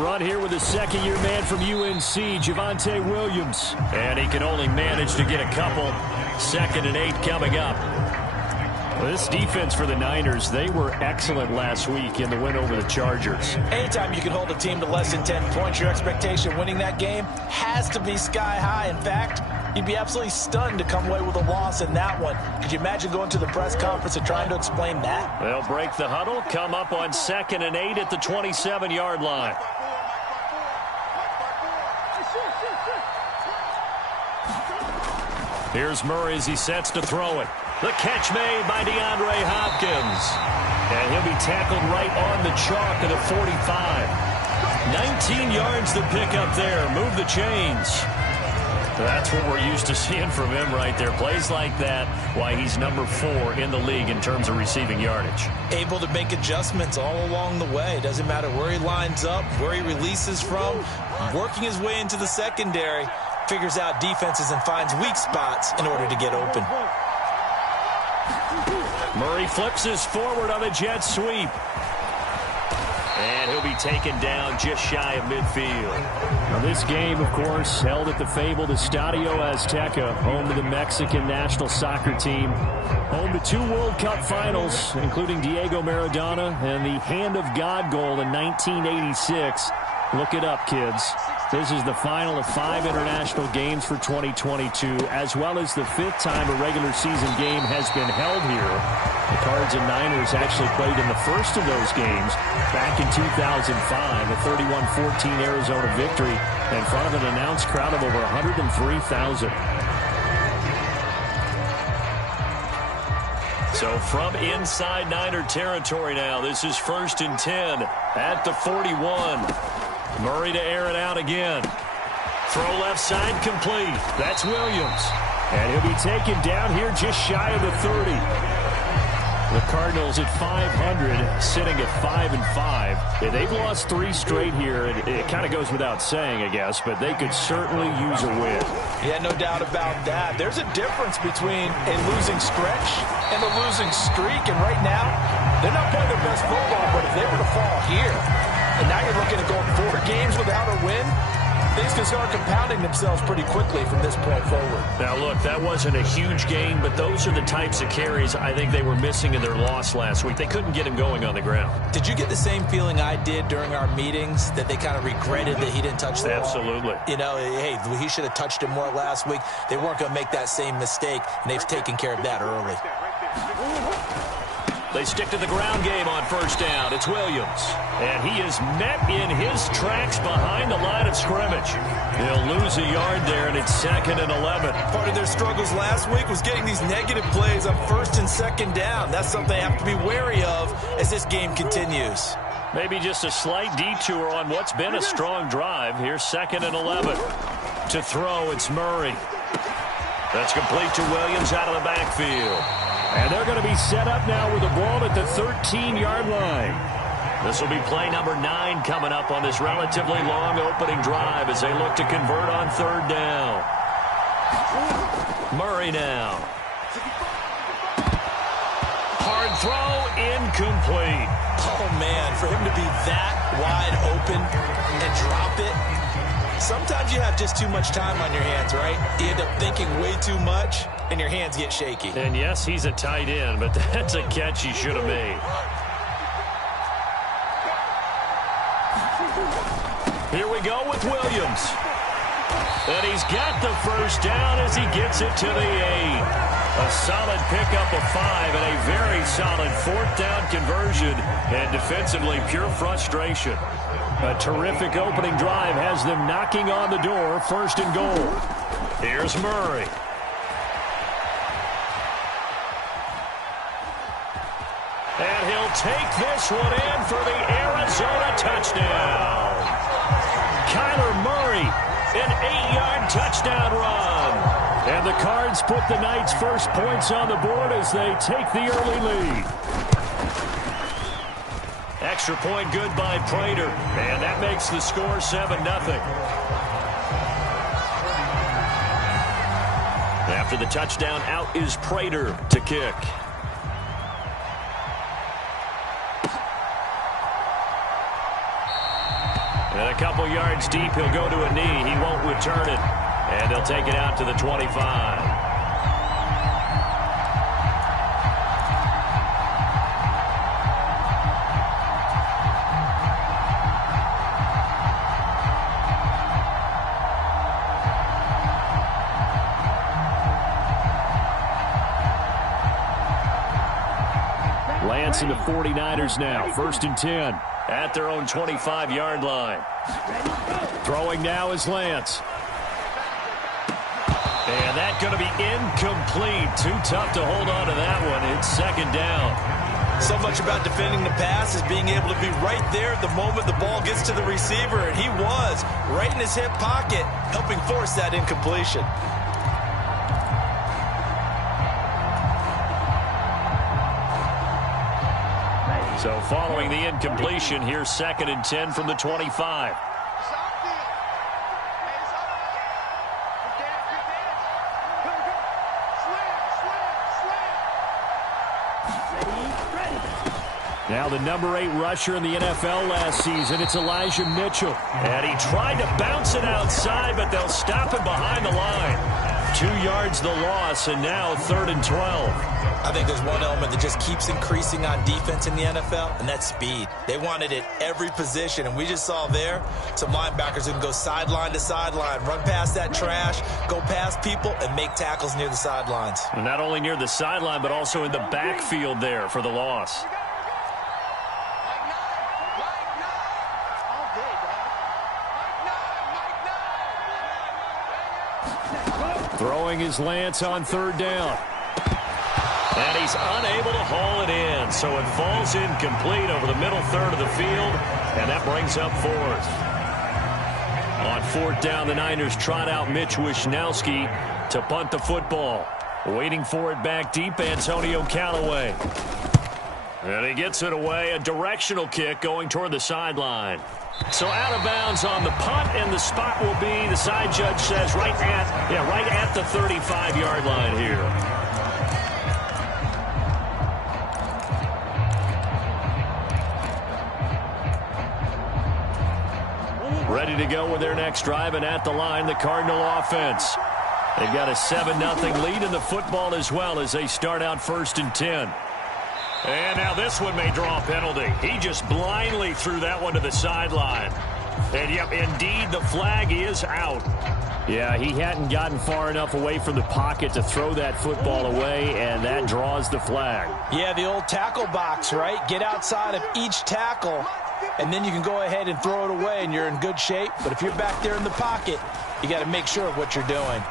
run here with a second-year man from UNC, Javonte Williams. And he can only manage to get a couple. 2nd and 8 coming up. This defense for the Niners, they were excellent last week in the win over the Chargers. Anytime you can hold a team to less than 10 points, your expectation winning that game has to be sky high. In fact, you'd be absolutely stunned to come away with a loss in that one. Could you imagine going to the press conference and trying to explain that? They'll break the huddle, come up on 2nd and 8 at the 27-yard line. Here's Murray as he sets to throw it. The catch made by DeAndre Hopkins. And he'll be tackled right on the chalk at the 45. 19 yards to pick up there. Move the chains. That's what we're used to seeing from him right there. Plays like that, why he's number 4 in the league in terms of receiving yardage. Able to make adjustments all along the way. Doesn't matter where he lines up, where he releases from. Working his way into the secondary. Figures out defenses and finds weak spots in order to get open. Murray flips his forward on a jet sweep. And he'll be taken down just shy of midfield. Now this game, of course, held at the fabled Estadio Azteca, home to the Mexican national soccer team. Home to 2 World Cup finals, including Diego Maradona and the Hand of God goal in 1986. Look it up, kids. This is the final of 5 international games for 2022, as well as the 5th time a regular season game has been held here. The Cards and Niners actually played in the first of those games back in 2005, a 31-14 Arizona victory in front of an announced crowd of over 103,000. So from inside Niner territory now, this is 1st and 10 at the 41. Murray to air it out again. Throw left side complete. That's Williams. And he'll be taken down here just shy of the 30. The Cardinals at 500, sitting at 5-5. Yeah, they've lost 3 straight here. It kind of goes without saying, I guess, but they could certainly use a win. Yeah, no doubt about that. There's a difference between a losing stretch and a losing streak. And right now, they're not playing their best football, but if they were to fall here, and now you're looking at going 4 games without a win, things can start compounding themselves pretty quickly from this point forward. Now, look, that wasn't a huge gain, but those are the types of carries I think they were missing in their loss last week. They couldn't get him going on the ground. Did you get the same feeling I did during our meetings, that they kind of regretted that he didn't touch the ball? Absolutely. You know, hey, he should have touched it more last week. They weren't going to make that same mistake, and they've taken care of that early. They stick to the ground game on 1st down. It's Williams. And he is met in his tracks behind the line of scrimmage. He'll lose a yard there, and it's 2nd and 11. Part of their struggles last week was getting these negative plays on 1st and 2nd down. That's something they have to be wary of as this game continues. Maybe just a slight detour on what's been a strong drive. Here's 2nd and 11. To throw, it's Murray. That's complete to Williams out of the backfield. And they're going to be set up now with the ball at the 13-yard line. This will be play number 9 coming up on this relatively long opening drive as they look to convert on 3rd down. Murray now. Hard throw, incomplete. Oh, man, for him to be that wide open and drop it. Sometimes you have just too much time on your hands, right? You end up thinking way too much, and your hands get shaky. And yes, he's a tight end, but that's a catch he should have made. Here we go with Williams. And he's got the 1st down as he gets it to the 8. A solid pickup of 5 and a very solid 4th down conversion. And defensively, pure frustration. A terrific opening drive has them knocking on the door, 1st and goal. Here's Murray. And he'll take this one in for the Arizona touchdown. Kyler Murray, an 8-yard touchdown run. And the Cards put the Knights' first points on the board as they take the early lead. Extra point good by Prater, and that makes the score 7-0. After the touchdown, out is Prater to kick. And a couple yards deep, he'll go to a knee. He won't return it. And they'll take it out to the 25. Lance and the 49ers now. 1st and 10 at their own 25-yard line. Throwing now is Lance. And that's going to be incomplete. Too tough to hold on to that one. It's 2nd down. So much about defending the pass is being able to be right there the moment the ball gets to the receiver. And he was right in his hip pocket, helping force that incompletion. So following the incompletion, here's 2nd and 10 from the 25. Now the number 8 rusher in the NFL last season, it's Elijah Mitchell. And he tried to bounce it outside, but they'll stop him behind the line. 2 yards the loss, and now 3rd and 12. I think there's one element that just keeps increasing on defense in the NFL, and that's speed. They want it at every position, and we just saw there some linebackers who can go sideline to sideline, run past that trash, go past people, and make tackles near the sidelines. And not only near the sideline, but also in the backfield there for the loss. Throwing is Lance on 3rd down. And he's unable to haul it in. So it falls incomplete over the middle third of the field. And that brings up 4th. On 4th down, the Niners trot out Mitch Wishnowski to punt the football. Waiting for it back deep, Antonio Callaway. And he gets it away. A directional kick going toward the sideline. So out of bounds on the punt, and the spot will be, the side judge says, right at the 35-yard line here. Ready to go with their next drive, and at the line, the Cardinal offense. They've got a 7-0 lead in the football as well as they start out 1st and 10. And now this one may draw a penalty. He just blindly threw that one to the sideline. And, yep, indeed, the flag is out. Yeah, he hadn't gotten far enough away from the pocket to throw that football away, and that draws the flag. Yeah, the old tackle box, right? Get outside of each tackle, and then you can go ahead and throw it away, and you're in good shape. But if you're back there in the pocket, you got to make sure of what you're doing.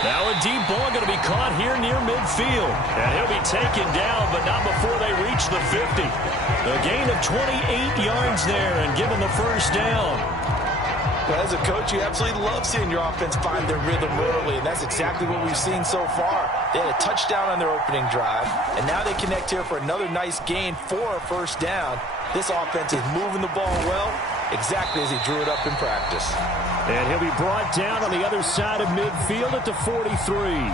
Now a deep ball going to be caught here near midfield. And he'll be taken down, but not before they reach the 50. A gain of 28 yards there and give them the 1st down. Well, as a coach, you absolutely love seeing your offense find their rhythm early, and that's exactly what we've seen so far. They had a touchdown on their opening drive, and now they connect here for another nice gain for a 1st down. This offense is moving the ball well, exactly as he drew it up in practice. And he'll be brought down on the other side of midfield at the 43.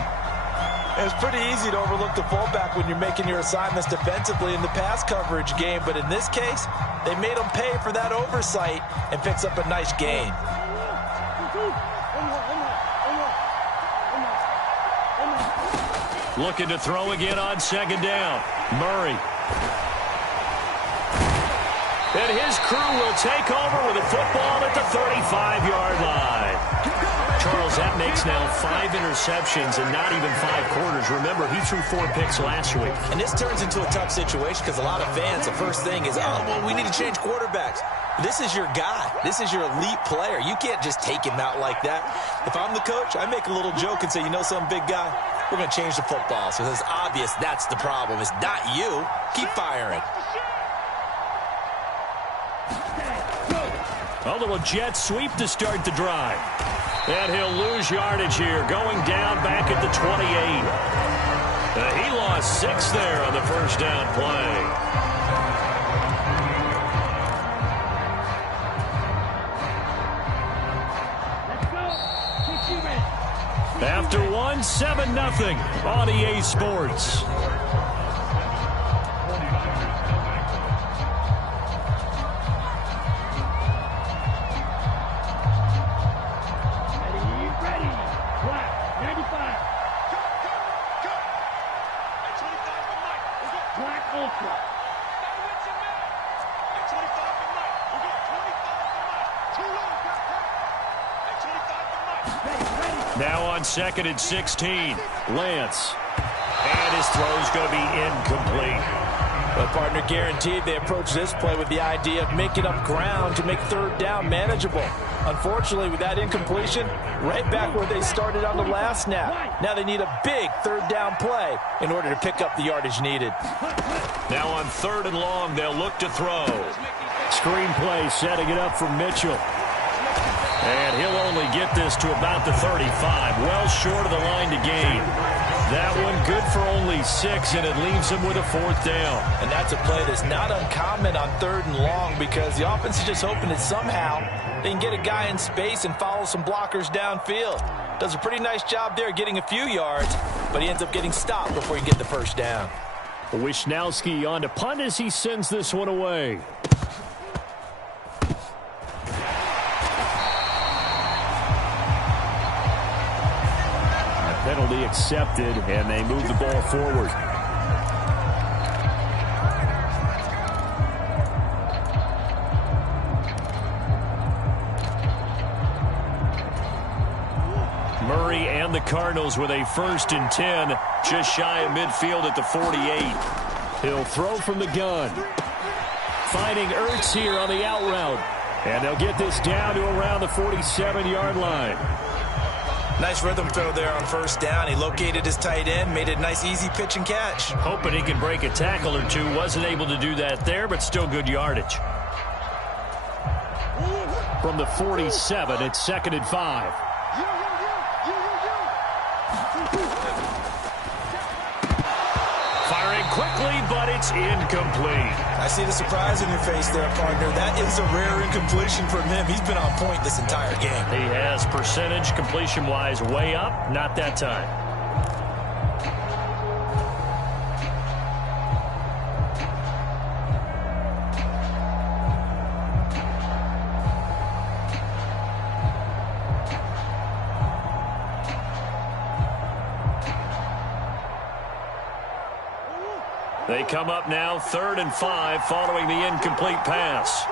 It's pretty easy to overlook the fullback when you're making your assignments defensively in the pass coverage game, but in this case, they made him pay for that oversight and picks up a nice gain. Looking to throw again on 2nd down. Murray. And his crew will take over with the football at the 35-yard line. Charles, that makes now 5 interceptions and not even 5 quarters. Remember, he threw 4 picks last week. And this turns into a tough situation because a lot of fans, the first thing is, oh, well, we need to change quarterbacks. This is your guy. This is your elite player. You can't just take him out like that. If I'm the coach, I make a little joke and say, you know something, big guy? We're going to change the football. So it's obvious that's the problem. It's not you. Keep firing. A little jet sweep to start the drive. And he'll lose yardage here, going down back at the 28. He lost 6 there on the 1st down play. After 1, 7-0 on EA Sports. Now on 2nd and 16, Lance. And his throw's going to be incomplete. But partner, guaranteed they approach this play with the idea of making up ground to make 3rd down manageable. Unfortunately, with that incompletion, right back where they started on the last snap. Now they need a big 3rd down play in order to pick up the yardage needed. Now on 3rd and long, they'll look to throw. Screen play setting it up for Mitchell. And he'll only get this to about the 35, well short of the line to gain. That one good for only 6, and it leaves him with a 4th down. And that's a play that's not uncommon on 3rd and long because the offense is just hoping that somehow they can get a guy in space and follow some blockers downfield. Does a pretty nice job there getting a few yards, but he ends up getting stopped before he can get the 1st down. Wisnowski on to punt as he sends this one away. Penalty accepted, and they move the ball forward. Murray and the Cardinals with a 1st and 10, just shy of midfield at the 48. He'll throw from the gun. Finding Ertz here on the out route. And they'll get this down to around the 47-yard line. Nice rhythm throw there on 1st down. He located his tight end, made it a nice easy pitch and catch. Hoping he can break a tackle or two. Wasn't able to do that there, but still good yardage. From the 47, it's 2nd and 5. Firing quickly, but it's incomplete. I see the surprise in your face there, partner. That is a rare incompletion from him. He's been on point this entire game. He has percentage completion-wise way up, not that time. They come up now 3rd and 5 following the incomplete pass.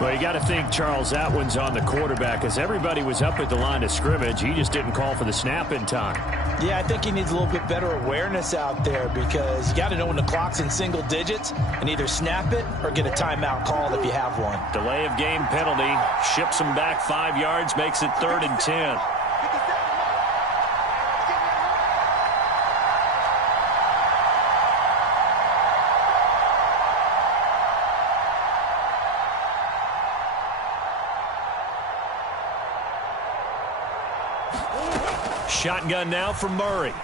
Well, you got to think, Charles, that one's on the quarterback as everybody was up at the line of scrimmage. He just didn't call for the snap in time. Yeah, I think he needs a little bit better awareness out there because you got to know when the clock's in single digits and either snap it or get a timeout called if you have one. Delay of game penalty. Ships him back 5 yards, makes it 3rd and 10. Shotgun now for Murray.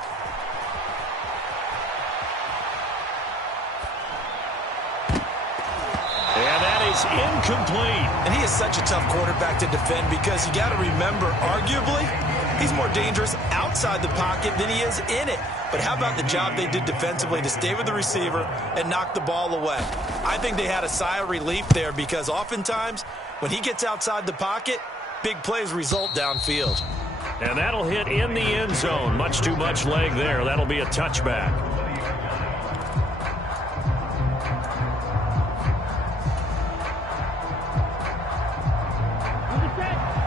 And that is incomplete. And he is such a tough quarterback to defend because you got to remember, arguably, he's more dangerous outside the pocket than he is in it. But how about the job they did defensively to stay with the receiver and knock the ball away? I think they had a sigh of relief there because oftentimes when he gets outside the pocket, big plays result downfield. And that'll hit in the end zone. Much too much leg there. That'll be a touchback.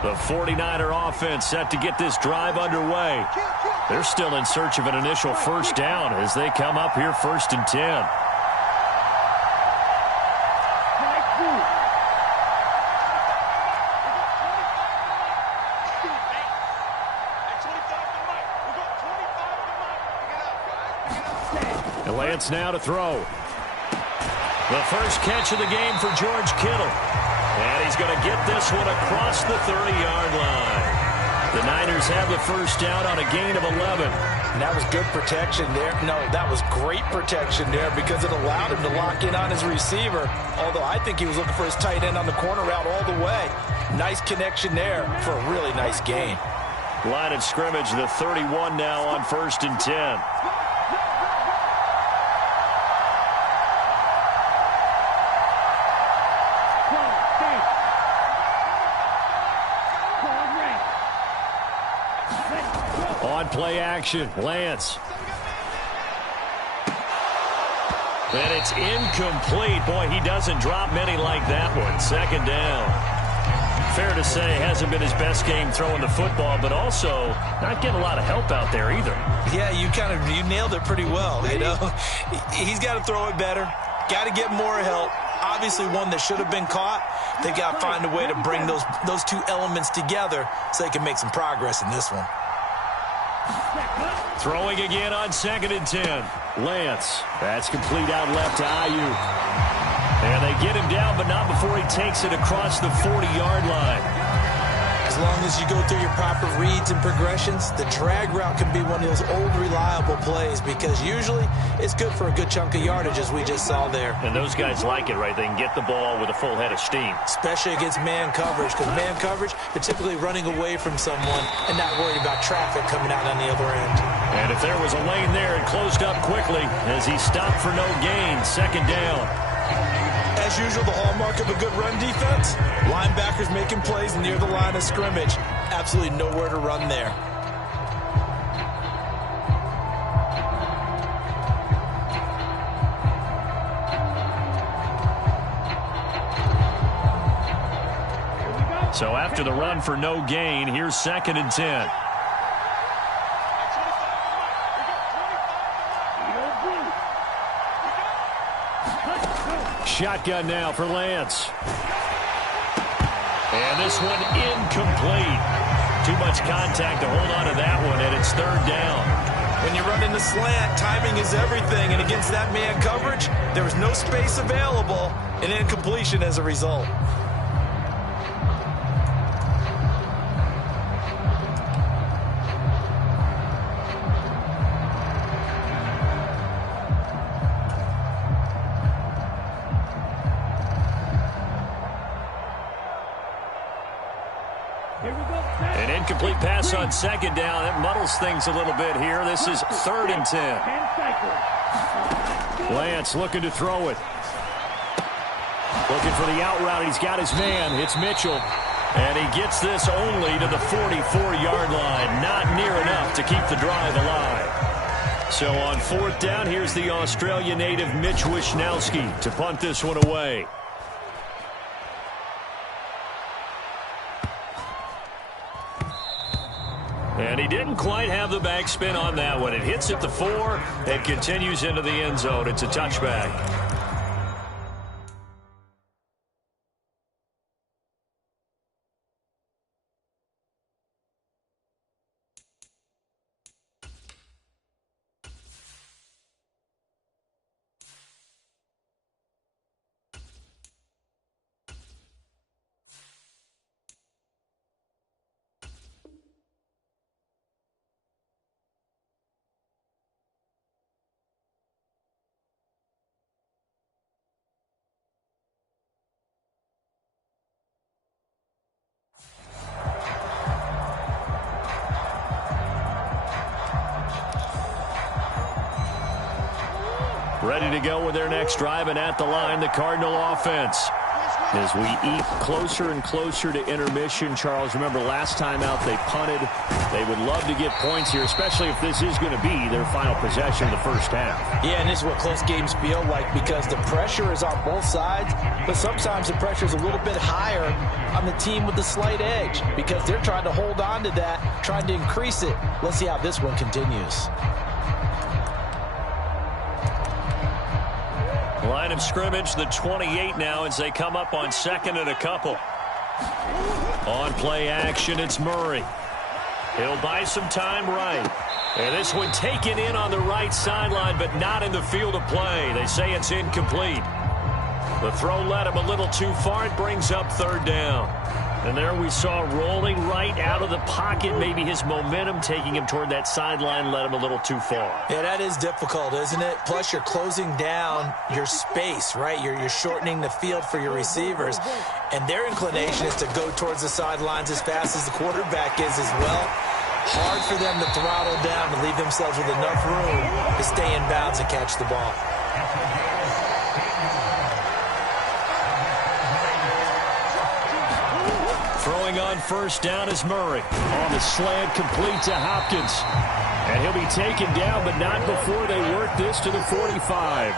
The 49er offense set to get this drive underway. They're still in search of an initial 1st down as they come up here 1st and 10. Lance now to throw. The first catch of the game for George Kittle. And he's going to get this one across the 30-yard line. The Niners have the 1st down on a gain of 11. And that was good protection there. No, that was great protection there because it allowed him to lock in on his receiver. Although I think he was looking for his tight end on the corner route all the way. Nice connection there for a really nice gain. Line of scrimmage, the 31 now on 1st and 10. On play action, Lance. And it's incomplete. Boy, he doesn't drop many like that one. Second down. Fair to say, hasn't been his best game throwing the football, but also not getting a lot of help out there either. Yeah, you nailed it pretty well. You know, he's got to throw it better. Got to get more help. Obviously, one that should have been caught. They got to find a way to bring those two elements together so they can make some progress in this one. Throwing again on 2nd and 10. Lance. That's complete out left to Ayuk. And they get him down, but not before he takes it across the 40-yard line. As long as you go through your proper reads and progressions, the drag route can be one of those old reliable plays because usually it's good for a good chunk of yardage, as we just saw there. And those guys like it, right? They can get the ball with a full head of steam. Especially against man coverage, because man coverage, they're typically running away from someone and not worried about traffic coming out on the other end. And if there was a lane there, it closed up quickly as he stopped for no gain. 2nd down. As usual, the hallmark of a good run defense, linebackers making plays near the line of scrimmage. Absolutely nowhere to run there. So after the run for no gain, here's 2nd and 10. Shotgun now for Lance. And this one incomplete. Too much contact to hold on to that one, and it's 3rd down. When you run in the slant, timing is everything, and against that man coverage, there was no space available, and incompletion as a result. An incomplete pass on 2nd down. That muddles things a little bit here. This is 3rd and 10. Lance looking to throw it. Looking for the out route. He's got his man. It's Mitchell. And he gets this only to the 44-yard line. Not near enough to keep the drive alive. So on 4th down, here's the Australia native Mitch Wishnowsky to punt this one away. And he didn't quite have the backspin on that one. It hits at the 4 and continues into the end zone. It's a touchback. Ready to go with their next drive, and at the line, the Cardinal offense. As we eat closer and closer to intermission, Charles, remember last time out they punted. They would love to get points here, especially if this is going to be their final possession in the first half. Yeah, and this is what close games feel like because the pressure is on both sides, but sometimes the pressure is a little bit higher on the team with the slight edge because they're trying to hold on to that, trying to increase it. Let's see how this one continues. Line of scrimmage, the 28 now as they come up on 2nd and a couple. On play action, it's Murray. He'll buy some time right. And this one taken in on the right sideline, but not in the field of play. They say it's incomplete. The throw led him a little too far. It brings up 3rd down. And there we saw rolling right out of the pocket. Maybe his momentum taking him toward that sideline led him a little too far. Yeah, that is difficult, isn't it? Plus, you're closing down your space, right? You're shortening the field for your receivers. And their inclination is to go towards the sidelines as fast as the quarterback is as well. Hard for them to throttle down and leave themselves with enough room to stay in bounds and catch the ball. Throwing on first down is Murray. On the slant, complete to Hopkins. And he'll be taken down, but not before they work this to the 45.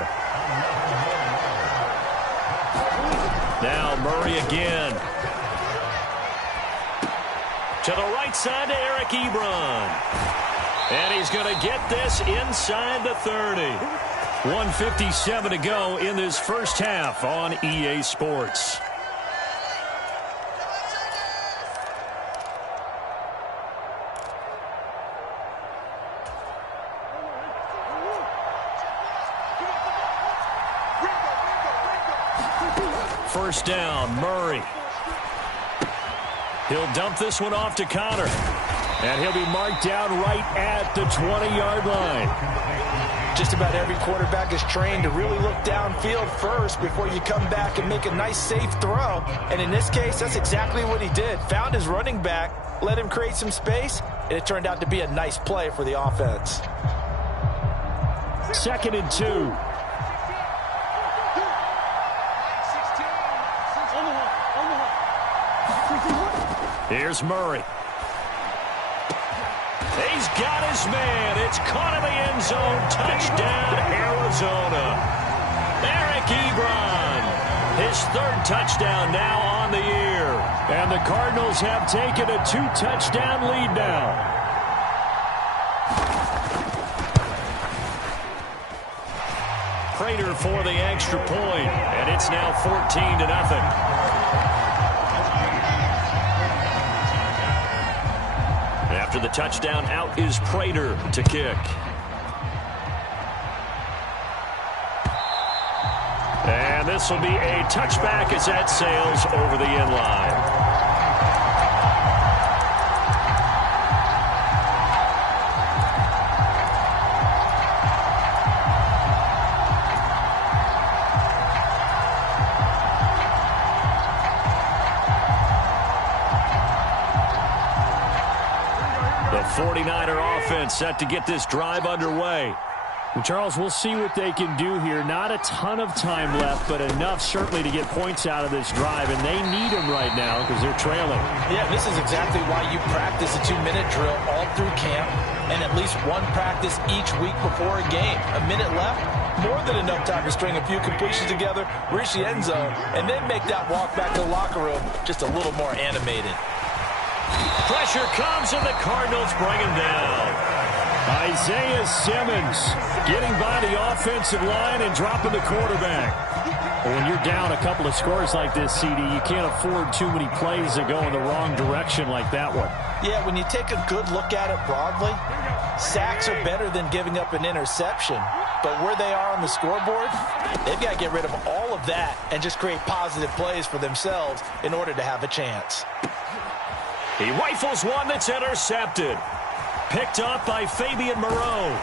Now Murray again. To the right side to Eric Ebron. And he's going to get this inside the 30. 1:57 to go in this first half on EA Sports. First down, Murray. He'll dump this one off to Connor. And he'll be marked down right at the 20-yard line. Just about every quarterback is trained to really look downfield first before you come back and make a nice, safe throw. And in this case, that's exactly what he did. Found his running back, let him create some space, and it turned out to be a nice play for the offense. 2nd and 2. Here's Murray. He's got his man. It's caught in the end zone. Touchdown, Arizona. Eric Ebron. His 3rd touchdown now on the year. And the Cardinals have taken a 2-touchdown lead now. Prater for the extra point. And it's now 14-0. After the touchdown, out is Prater to kick. And this will be a touchback as that sails over the end line. The 49er offense set to get this drive underway. And Charles, we'll see what they can do here. Not a ton of time left, but enough certainly to get points out of this drive, and they need them right now because they're trailing. Yeah, this is exactly why you practice a 2-minute drill all through camp and at least one practice each week before a game. A minute left, more than enough time to string a few completions together, reach the end zone, and then make that walk back to the locker room just a little more animated. Pressure comes, and the Cardinals bring him down. Isaiah Simmons getting by the offensive line and dropping the quarterback. Well, when you're down a couple of scores like this, CD, you can't afford too many plays that go in the wrong direction like that one. Yeah, when you take a good look at it broadly, sacks are better than giving up an interception. But where they are on the scoreboard, they've got to get rid of all of that and just create positive plays for themselves in order to have a chance. He rifles one that's intercepted. Picked up by Fabian Moreau.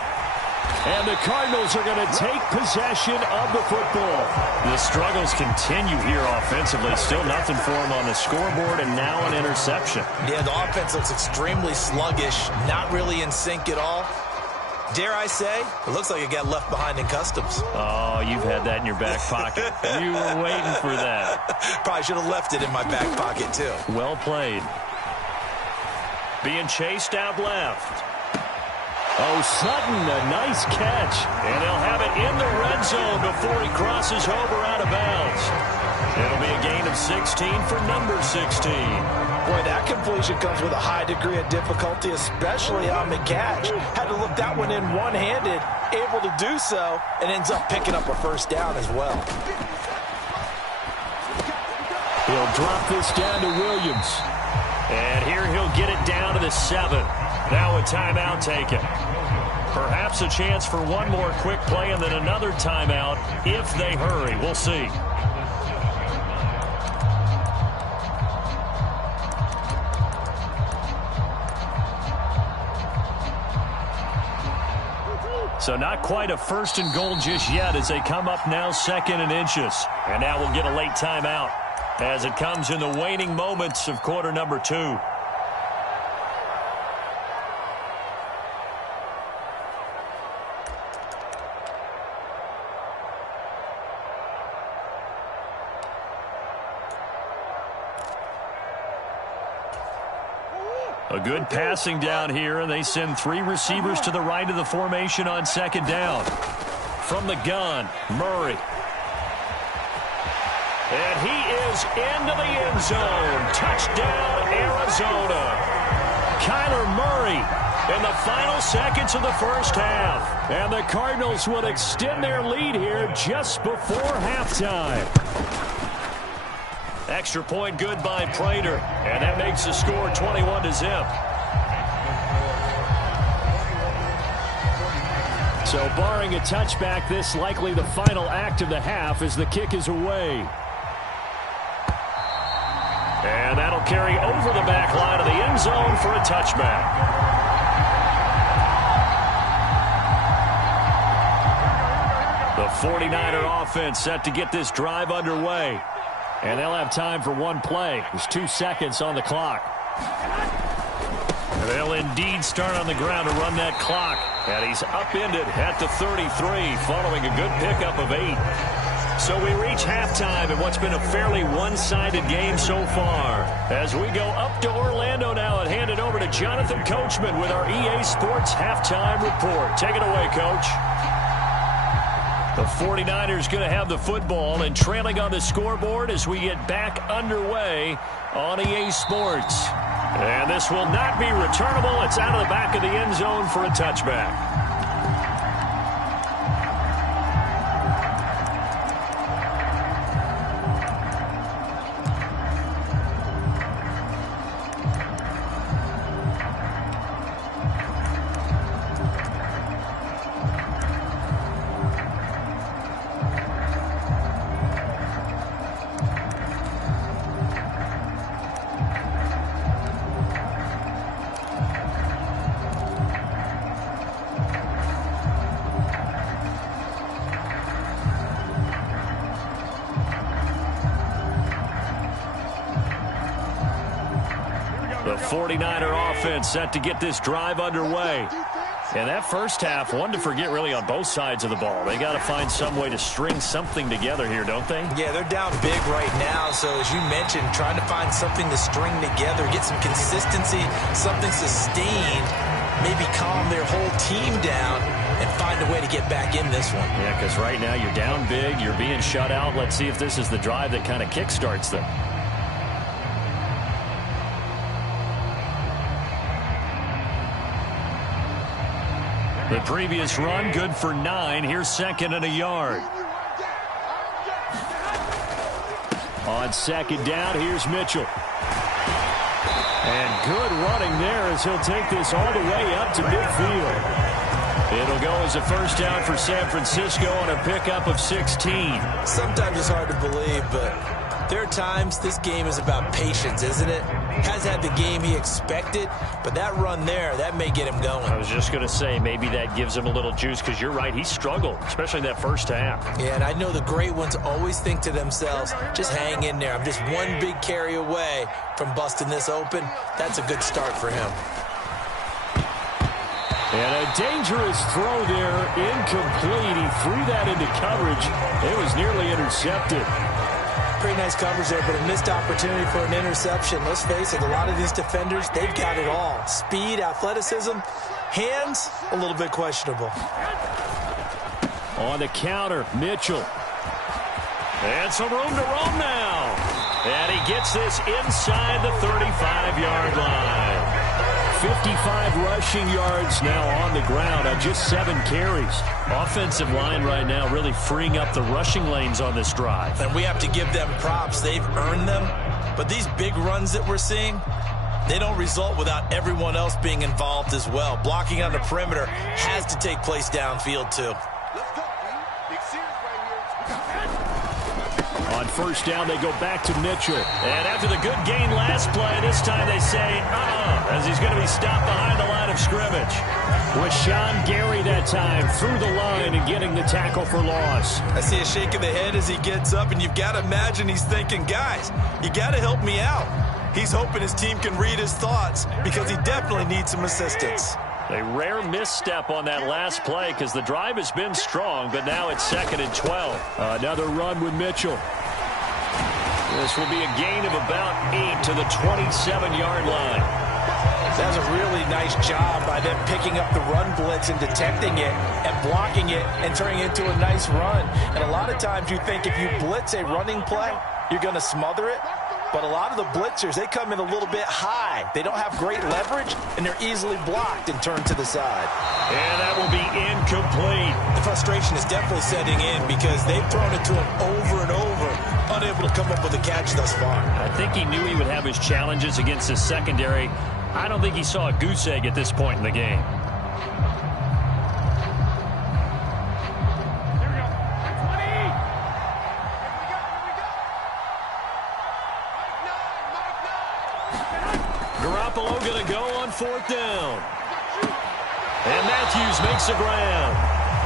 And the Cardinals are going to take possession of the football. The struggles continue here offensively. Still nothing for them on the scoreboard, and now an interception. Yeah, the offense looks extremely sluggish, not really in sync at all. Dare I say, it looks like it got left behind in customs. Oh, you've had that in your back pocket. You were waiting for that. Probably should have left it in my back pocket, too. Well played. Being chased out left. Oh, Sutton, a nice catch. And they'll have it in the red zone before he crosses over out of bounds. It'll be a gain of 16 for number 16. Boy, that completion comes with a high degree of difficulty, especially on the catch. Had to look that one in one-handed, able to do so, and ends up picking up a first down as well. He'll drop this down to Williams. And here he'll get it down to the 7. Now a timeout taken. Perhaps a chance for one more quick play and then another timeout if they hurry. We'll see. So not quite a 1st and goal just yet as they come up now 2nd and inches. And now we'll get a late timeout as it comes in the waning moments of quarter number 2. A good passing down here, and they send 3 receivers to the right of the formation on second down. From the gun, Murray. And he is into the end zone. Touchdown, Arizona. Kyler Murray in the final seconds of the first half. And the Cardinals will extend their lead here just before halftime. Extra point good by Prater. And that makes the score 21-0. So barring a touchback, this likely the final act of the half as the kick is away. And that'll carry over the back line of the end zone for a touchback. The 49er offense set to get this drive underway. And they'll have time for one play. There's 2 seconds on the clock. And they'll indeed start on the ground to run that clock. And he's upended at the 33 following a good pickup of 8. So we reach halftime in what's been a fairly one-sided game so far. As we go up to Orlando now and hand it over to Jonathan Coachman with our EA Sports Halftime Report. Take it away, Coach. The 49ers going to have the football and trailing on the scoreboard as we get back underway on EA Sports. And this will not be returnable. It's out of the back of the end zone for a touchback. The 49er offense set to get this drive underway. And that first half, one to forget really on both sides of the ball. They got to find some way to string something together here, don't they? Yeah, they're down big right now. So as you mentioned, trying to find something to string together, get some consistency, something sustained, maybe calm their whole team down and find a way to get back in this one. Yeah, because right now you're down big, you're being shut out. Let's see if this is the drive that kind of kickstarts them. The previous run, good for 9. Here's second and a yard. On second down, here's Mitchell. And good running there as he'll take this all the way up to midfield. It'll go as a first down for San Francisco on a pickup of 16. Sometimes it's hard to believe, but there are times this game is about patience, isn't it? Has had the game he expected, but that run there, that may get him going. I was just going to say, maybe that gives him a little juice, because you're right, he struggled, especially that first half. Yeah, and I know the great ones always think to themselves, just hang in there. I'm just one big carry away from busting this open. That's a good start for him. And a dangerous throw there, incomplete. He threw that into coverage. It was nearly intercepted. Pretty nice coverage there, but a missed opportunity for an interception. Let's face it, a lot of these defenders, they've got it all. Speed, athleticism, hands, a little bit questionable. On the counter, Mitchell. And some room to roam now. And he gets this inside the 35-yard line. 55 rushing yards now on the ground on just 7 carries. Offensive line right now really freeing up the rushing lanes on this drive. And we have to give them props. They've earned them. But these big runs that we're seeing, they don't result without everyone else being involved as well. Blocking on the perimeter has to take place downfield too. On first down, they go back to Mitchell. And after the good gain last play, this time they say, as he's going to be stopped behind the line of scrimmage. Rashawn Gary that time through the line and getting the tackle for loss. I see a shake of the head as he gets up, and you've got to imagine he's thinking, guys, you got to help me out. He's hoping his team can read his thoughts because he definitely needs some assistance. A rare misstep on that last play because the drive has been strong, but now it's 2nd and 12. Another run with Mitchell. This will be a gain of about 8 to the 27-yard line. That's a really nice job by them picking up the run blitz and detecting it and blocking it and turning it into a nice run. And a lot of times you think if you blitz a running play, you're going to smother it. But a lot of the blitzers, they come in a little bit high. They don't have great leverage, and they're easily blocked and turned to the side. And that will be incomplete. The frustration is definitely setting in because they've thrown it to him over and over, unable to come up with a catch thus far. I think he knew he would have his challenges against his secondary. I don't think he saw a goose egg at this point in the game. Garoppolo going to go on 4th down. And Matthews makes the ground.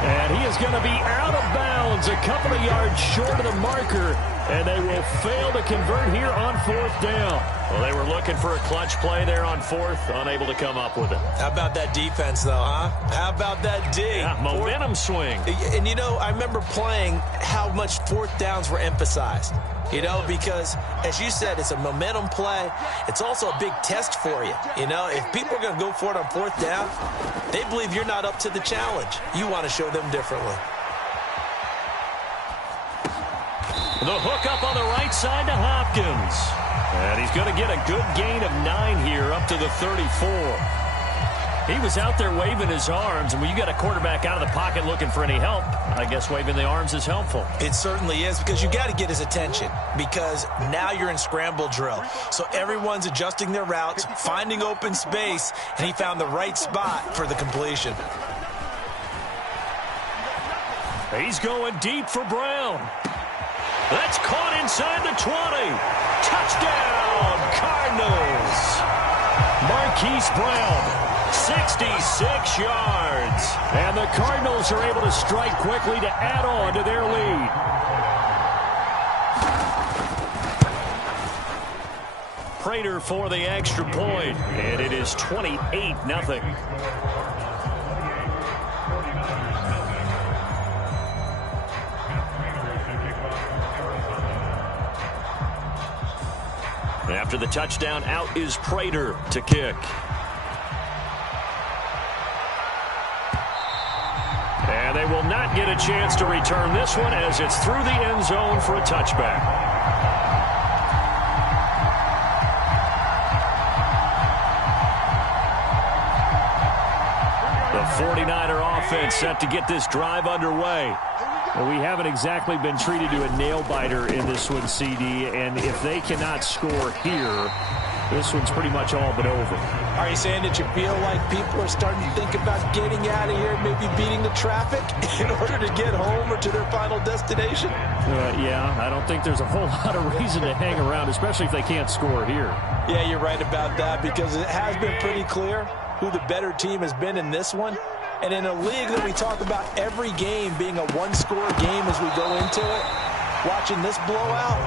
And he is going to be out of bounds a couple of yards short of the marker. And they will fail to convert here on 4th down. Well, they were looking for a clutch play there on 4th, unable to come up with it. How about that defense, though, huh? How about that D? Yeah, momentum swing. And, you know, I remember playing how much 4th downs were emphasized. You know, because, as you said, it's a momentum play. It's also a big test for you. You know, if people are going to go for it on 4th down, they believe you're not up to the challenge. You want to show them differently. The hook up on the right side to Hopkins. And he's going to get a good gain of 9 here up to the 34. He was out there waving his arms, and when you got a quarterback out of the pocket looking for any help, I guess waving the arms is helpful. It certainly is, because you got to get his attention, because now you're in scramble drill. So everyone's adjusting their routes, finding open space, and he found the right spot for the completion. He's going deep for Brown. That's caught inside the 20. Touchdown, Cardinals. Marquise Brown, 66 yards. And the Cardinals are able to strike quickly to add on to their lead. Prater for the extra point, and it is 28-0. After the touchdown, out is Prater to kick. And they will not get a chance to return this one as it's through the end zone for a touchback. The 49er offense set to get this drive underway. Well, we haven't exactly been treated to a nail-biter in this one, CD, and if they cannot score here, this one's pretty much all but over. Are you saying that you feel like people are starting to think about getting out of here, maybe beating the traffic in order to get home or to their final destination? Yeah, I don't think there's a whole lot of reason to hang around, especially if they can't score here. Yeah, you're right about that, because it has been pretty clear who the better team has been in this one. And in a league that we talk about every game being a one-score game as we go into it, watching this blowout,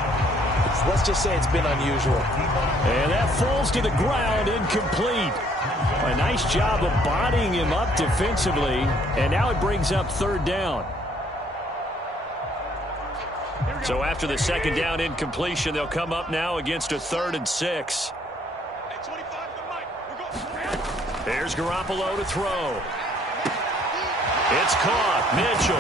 let's just say it's been unusual. And that falls to the ground, incomplete. A nice job of bodying him up defensively, and now it brings up 3rd down. So after the 2nd down incompletion, they'll come up now against a 3rd and 6. There's Garoppolo to throw. It's caught. Mitchell.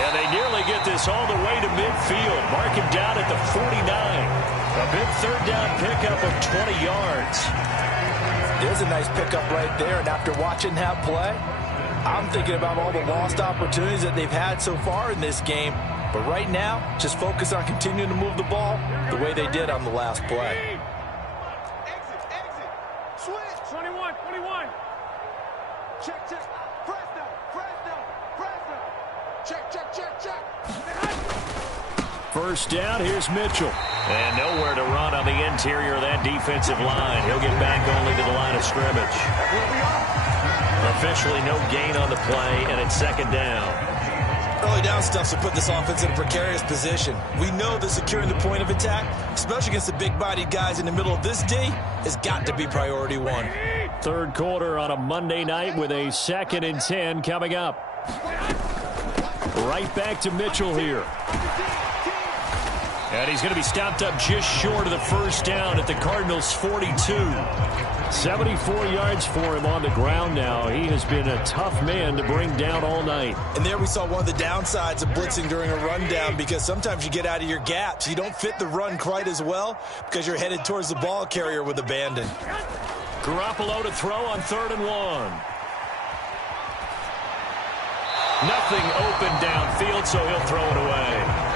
And they nearly get this all the way to midfield. Mark him down at the 49. A big 3rd down pickup of 20 yards. There's a nice pickup right there. And after watching that play, I'm thinking about all the lost opportunities that they've had so far in this game. But right now, just focus on continuing to move the ball the way they did on the last play. Exit. Switch. 21. Check. Check. 1st down, here's Mitchell. And nowhere to run on the interior of that defensive line. He'll get back only to the line of scrimmage. Officially no gain on the play, and it's 2nd down. Early down stuff to put this offense in a precarious position. We know that securing the point of attack, especially against the big-bodied guys in the middle of this D, has got to be priority 1. 3rd quarter on a Monday night with a 2nd and 10 coming up. Right back to Mitchell here. And he's going to be stopped up just short of the first down at the Cardinals' 42. 74 yards for him on the ground now. He has been a tough man to bring down all night. And there we saw one of the downsides of blitzing during a rundown, because sometimes you get out of your gaps. You don't fit the run quite as well because you're headed towards the ball carrier with abandon. Garoppolo to throw on 3rd and 1. Nothing open downfield, so he'll throw it away.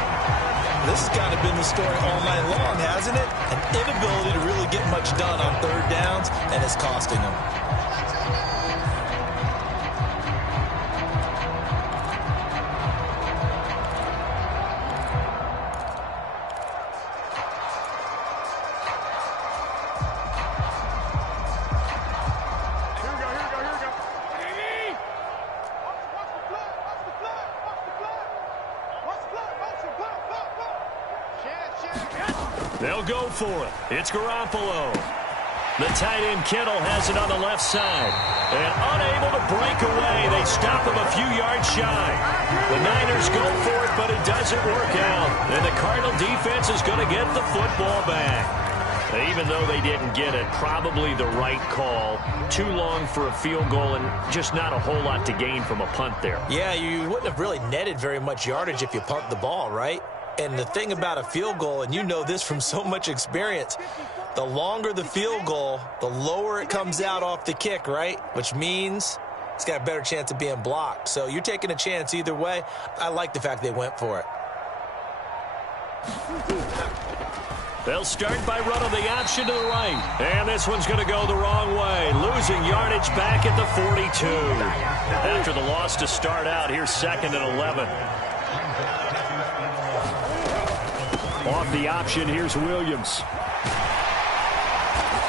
This has kind of been the story all night long, hasn't it? An inability to really get much done on 3rd downs, and it's costing them. They'll go for it. It's Garoppolo. The tight end Kittle has it on the left side. And unable to break away. They stop him a few yards shy. The Niners go for it, but it doesn't work out. And the Cardinal defense is going to get the football back. Even though they didn't get it, probably the right call. Too long for a field goal and just not a whole lot to gain from a punt there. Yeah, you wouldn't have really netted very much yardage if you punt the ball, right? And the thing about a field goal, and you know this from so much experience, the longer the field goal, the lower it comes out off the kick, right? Which means it's got a better chance of being blocked. So you're taking a chance either way. I like the fact they went for it. They'll start by running the option to the right. And this one's going to go the wrong way. Losing yardage back at the 42. After the loss to start out, here's 2nd and 11. Off the option, here's Williams.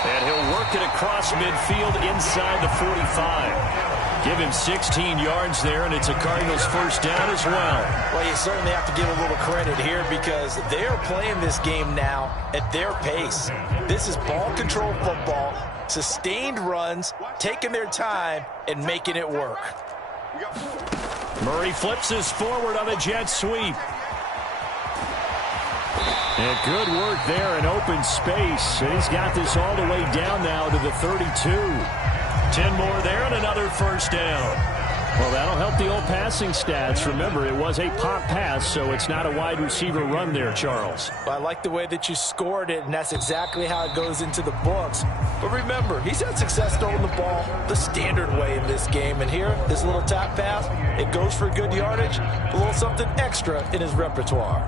And he'll work it across midfield inside the 45. Give him 16 yards there, and it's a Cardinals first down as well. Well, you certainly have to give a little credit here because they're playing this game now at their pace. This is ball control football, sustained runs, taking their time, and making it work. Murray flips us forward on a jet sweep. And good work there in open space. And he's got this all the way down now to the 32. 10 more there and another first down. Well, that'll help the old passing stats. Remember, it was a pop pass, so it's not a wide receiver run there, Charles. Well, I like the way that you scored it, and that's exactly how it goes into the books. But remember, he's had success throwing the ball the standard way in this game. And here, this little tap pass, it goes for good yardage, a little something extra in his repertoire.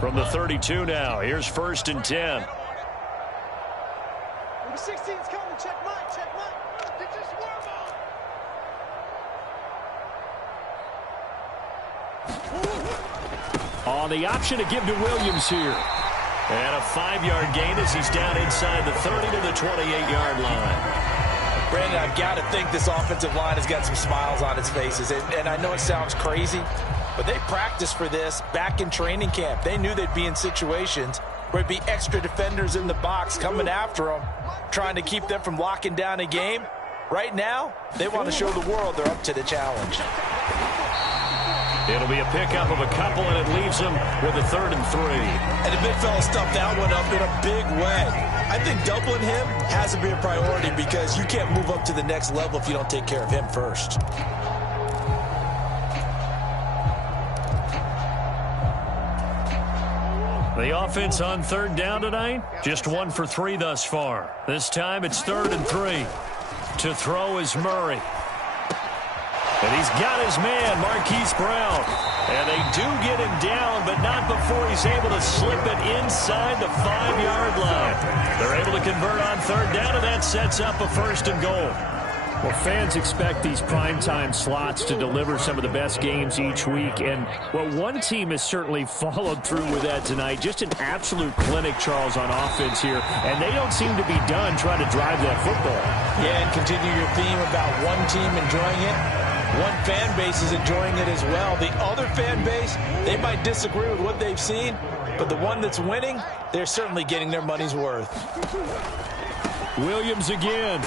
From the 32 now, here's 1st and 10. Number 16's coming. Check mine. Check mine. Get your swarm on. On the option to give to Williams here. And a 5-yard gain as he's down inside the 30 to the 28-yard line. Brandon, I've got to think this offensive line has got some smiles on its faces. And I know it sounds crazy, but they practiced for this back in training camp. They knew they'd be in situations where it'd be extra defenders in the box coming after them, trying to keep them from locking down a game. Right now, they want to show the world they're up to the challenge. It'll be a pickup of a couple, and it leaves them with a 3rd and 3. And the big fella stuffed that one up in a big way. I think doubling him has to be a priority because you can't move up to the next level if you don't take care of him first. The offense on 3rd down tonight, just 1 for 3 thus far. This time it's 3rd and 3. To throw is Murray. And he's got his man, Marquise Brown. And they do get him down, but not before he's able to slip it inside the 5-yard line. They're able to convert on 3rd down, and that sets up a 1st and goal. Well, fans expect these primetime slots to deliver some of the best games each week. And, well, one team has certainly followed through with that tonight. Just an absolute clinic, Charles, on offense here. And they don't seem to be done trying to drive that football. Yeah, and continue your theme about one team enjoying it. One fan base is enjoying it as well. The other fan base, they might disagree with what they've seen, but the one that's winning, they're certainly getting their money's worth. Williams again.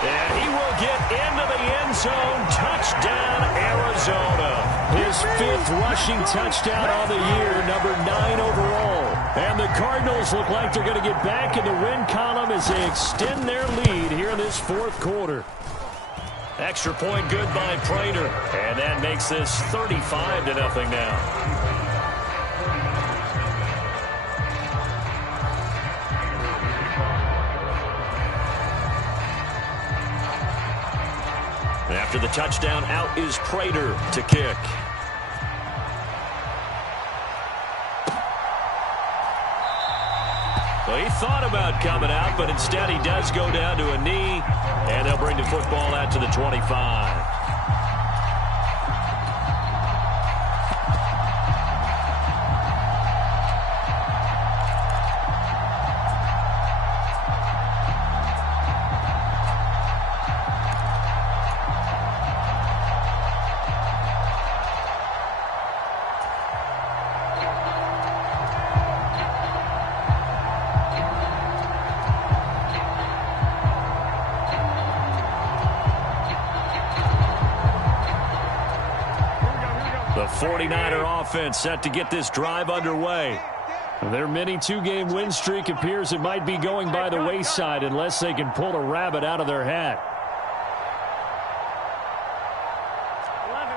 And he will get into the end zone. Touchdown, Arizona. His fifth rushing touchdown on the year, number 9 overall. And the Cardinals look like they're going to get back in the win column as they extend their lead here in this fourth quarter. Extra point good by Prater. And that makes this 35-0 now. After the touchdown, out is Prater to kick. Well, he thought about coming out, but instead he does go down to a knee, and they'll bring the football out to the 25. The 49er offense set to get this drive underway. Their mini two-game win streak appears it might be going by the wayside unless they can pull a rabbit out of their hat. 11.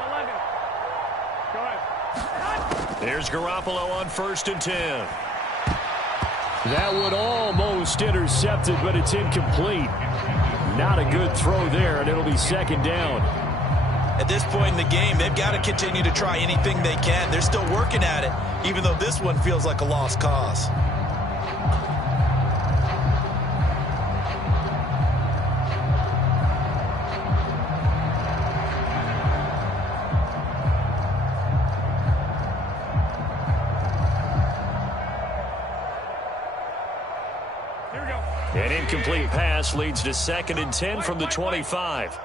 Go ahead. Here's Garoppolo on 1st and 10. That would almost intercept it, but it's incomplete. Not a good throw there, and it'll be 2nd down. At this point in the game, they've got to continue to try anything they can. They're still working at it, even though this one feels like a lost cause. Here we go. An incomplete pass leads to 2nd and 10 from the 25.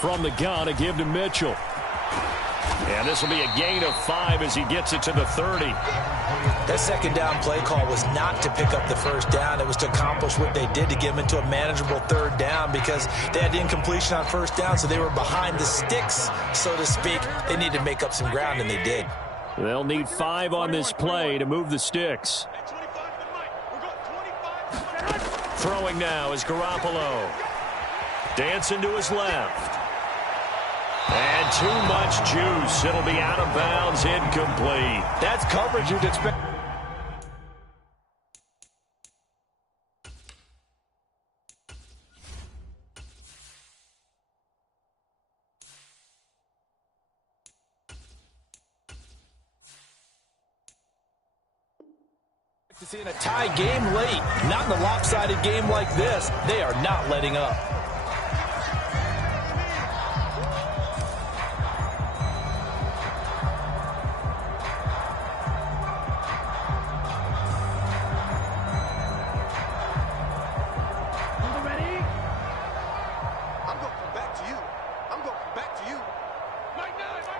From the gun, a give to Mitchell. And this will be a gain of 5 as he gets it to the 30. That 2nd down play call was not to pick up the 1st down. It was to accomplish what they did to get them into a manageable 3rd down because they had the incompletion on 1st down, so they were behind the sticks, so to speak. They needed to make up some ground, and they did. They'll need 5 on this play to move the sticks. Throwing now is Garoppolo. Dancing to his left. And too much juice. It'll be out of bounds, incomplete. That's coverage you'd expect. To see in a tie game late, not in a lopsided game like this. They are not letting up.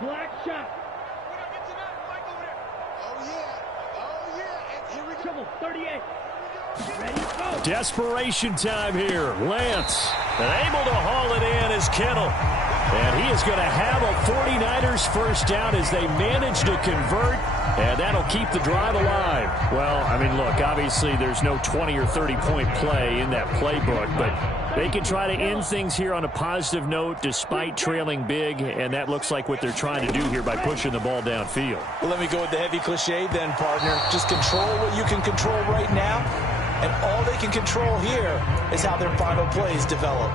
Black shot. What I get to that? Mike over there. Oh, yeah. Oh, yeah. And here we go. Trouble. 38. Ready, go. Desperation time here. Lance. And able to haul it in is Kittle. And he is going to have a 49ers 1st down as they manage to convert. And that'll keep the drive alive. Well, I mean, look, obviously there's no 20 or 30-point play in that playbook, but they can try to end things here on a positive note despite trailing big, and that looks like what they're trying to do here by pushing the ball downfield. Well, let me go with the heavy cliche then, partner. Just control what you can control right now, and all they can control here is how their final plays develop.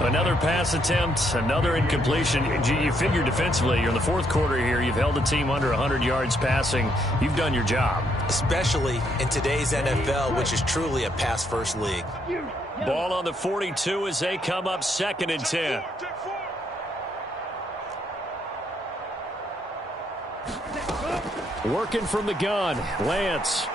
Another pass attempt, another incompletion. You figure defensively, you're in the 4th quarter here. You've held the team under 100 yards passing. You've done your job. Especially in today's NFL, which is truly a pass-first league. Ball on the 42 as they come up 2nd and 10. Working from the gun, Lance.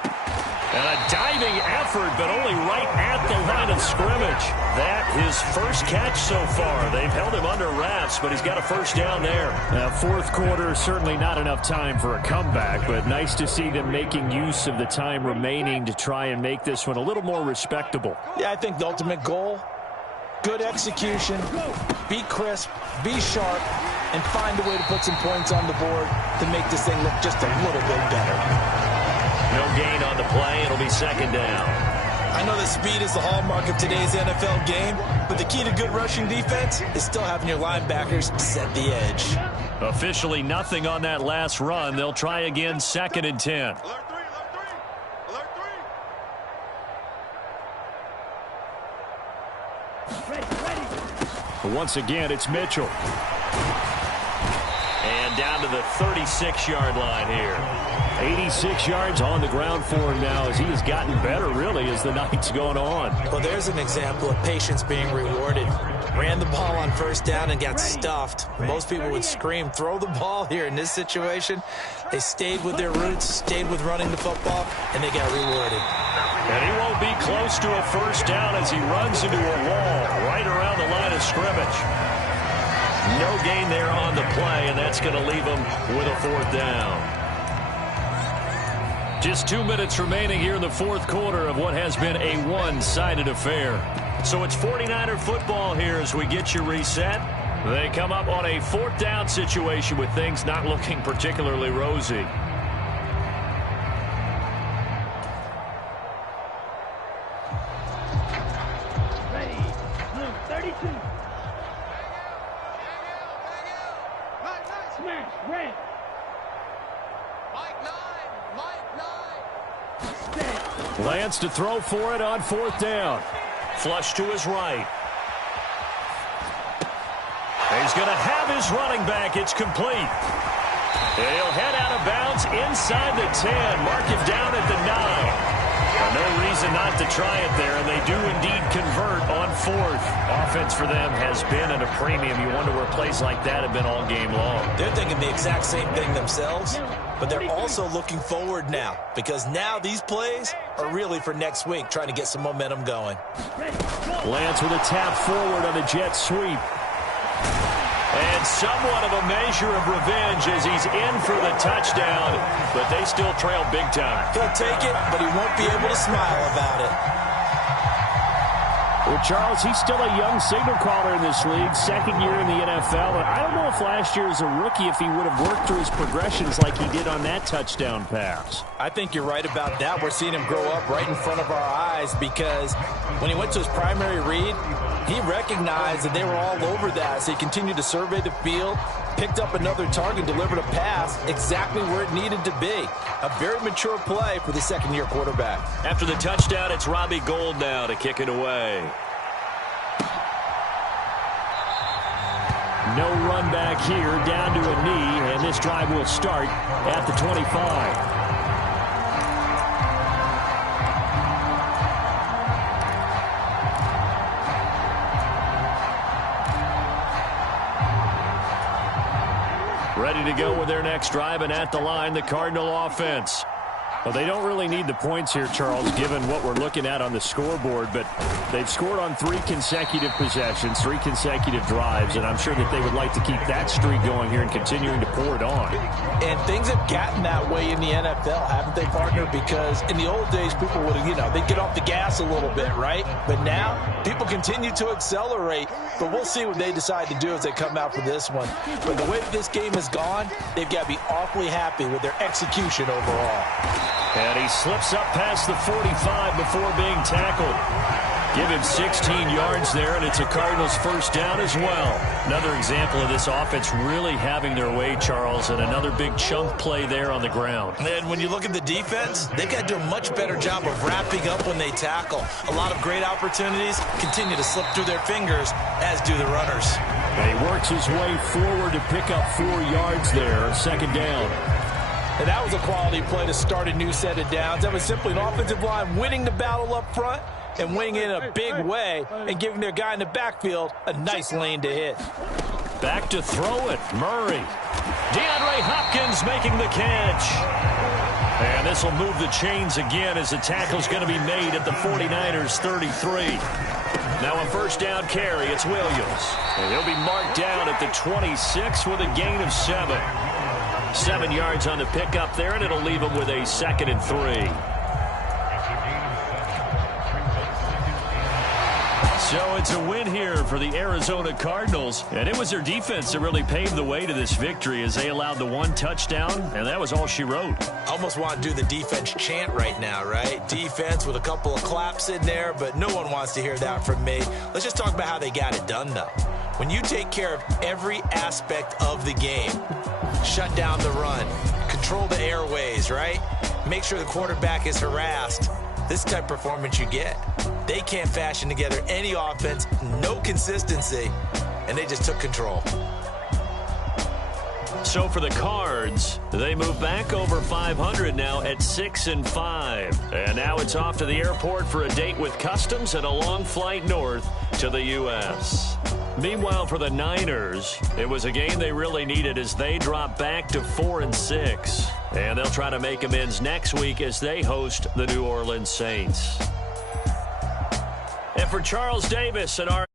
And a diving effort, but only right at the line of scrimmage. That his first catch so far. They've held him under wraps, but he's got a 1st down there. 4th quarter, certainly not enough time for a comeback, but nice to see them making use of the time remaining to try and make this one a little more respectable. Yeah, I think the ultimate goal good execution, be crisp, be sharp, and find a way to put some points on the board to make this thing look just a little bit better. No gain on the play. It'll be second down. I know that speed is the hallmark of today's NFL game, but the key to good rushing defense is still having your linebackers set the edge. Officially nothing on that last run. They'll try again, 2nd and 10. Once again, it's Mitchell. And down to the 36-yard line here. 86 yards on the ground for him now as he has gotten better, really, as the night's going on. Well, there's an example of patience being rewarded. Ran the ball on first down and got stuffed. Most people would scream, throw the ball here. In this situation, they stayed with their roots, stayed with running the football, and they got rewarded. And he won't be close to a first down as he runs into a wall right around the line of scrimmage. No gain there on the play, and that's going to leave him with a 4th down. Just 2 minutes remaining here in the 4th quarter of what has been a one-sided affair. So it's 49er football here as we get you reset. They come up on a 4th down situation with things not looking particularly rosy. Ready. Blue 32. Smash. Red. Lance to throw for it on 4th down. Flush to his right. He's going to have his running back. It's complete. And he'll head out of bounds inside the 10. Mark him down at the 9. No reason not to try it there, and they do indeed convert on 4th. Offense for them has been at a premium. You wonder where plays like that have been all game long. They're thinking the exact same thing themselves, but they're also looking forward now because now these plays are really for next week, trying to get some momentum going. Lance with a tap forward on a jet sweep. And somewhat of a measure of revenge as he's in for the touchdown, but they still trail big time. He'll take it, but he won't be able to smile about it. Well, Charles, he's still a young signal caller in this league, 2nd year in the NFL. And I don't know if last year as a rookie, if he would have worked through his progressions like he did on that touchdown pass. I think you're right about that. We're seeing him grow up right in front of our eyes because when he went to his primary read, he recognized that they were all over that. So he continued to survey the field, picked up another target, delivered a pass exactly where it needed to be. A very mature play for the 2nd-year quarterback. After the touchdown, it's Robbie Gould now to kick it away. No run back here, down to a knee, and this drive will start at the 25. Ready to go with their next drive, and at the line, the Cardinal offense. Well, they don't really need the points here, Charles, given what we're looking at on the scoreboard, but they've scored on 3 consecutive possessions, 3 consecutive drives, and I'm sure that they would like to keep that streak going here and continuing to pour it on. And things have gotten that way in the NFL, haven't they, partner? Because in the old days, people would have, they'd get off the gas a little bit, right? But now, people continue to accelerate, but we'll see what they decide to do as they come out for this one. But the way that this game has gone, they've got to be awfully happy with their execution overall. And he slips up past the 45 before being tackled. Give him 16 yards there, and it's a Cardinals first down as well. Another example of this offense really having their way, Charles, and another big chunk play there on the ground. And when you look at the defense, they've got to do a much better job of wrapping up when they tackle. A lot of great opportunities continue to slip through their fingers, as do the runners. And he works his way forward to pick up 4 yards there, 2nd down. And that was a quality play to start a new set of downs. That was simply an offensive line winning the battle up front and winning it in a big way and giving their guy in the backfield a nice lane to hit. Back to throw it, Murray. DeAndre Hopkins making the catch. And this will move the chains again as the tackle's going to be made at the 49ers 33. Now a first down carry, it's Williams. And he'll be marked down at the 26 with a gain of 7. 7 yards on the pickup there, and it'll leave him with a 2nd and 3. So it's a win here for the Arizona Cardinals, and it was their defense that really paved the way to this victory as they allowed the one touchdown, and that was all she wrote. Almost want to do the defense chant right now, right? Defense with a couple of claps in there, but no one wants to hear that from me. Let's just talk about how they got it done, though. When you take care of every aspect of the game, shut down the run, control the airways, right? Make sure the quarterback is harassed. This type of performance you get. They can't fashion together any offense, no consistency, and they just took control. So for the Cards, they move back over 500 now at 6-5. And now it's off to the airport for a date with Customs and a long flight north to the U.S. Meanwhile, for the Niners, it was a game they really needed as they drop back to 4-6. And they'll try to make amends next week as they host the New Orleans Saints. And for Charles Davis and our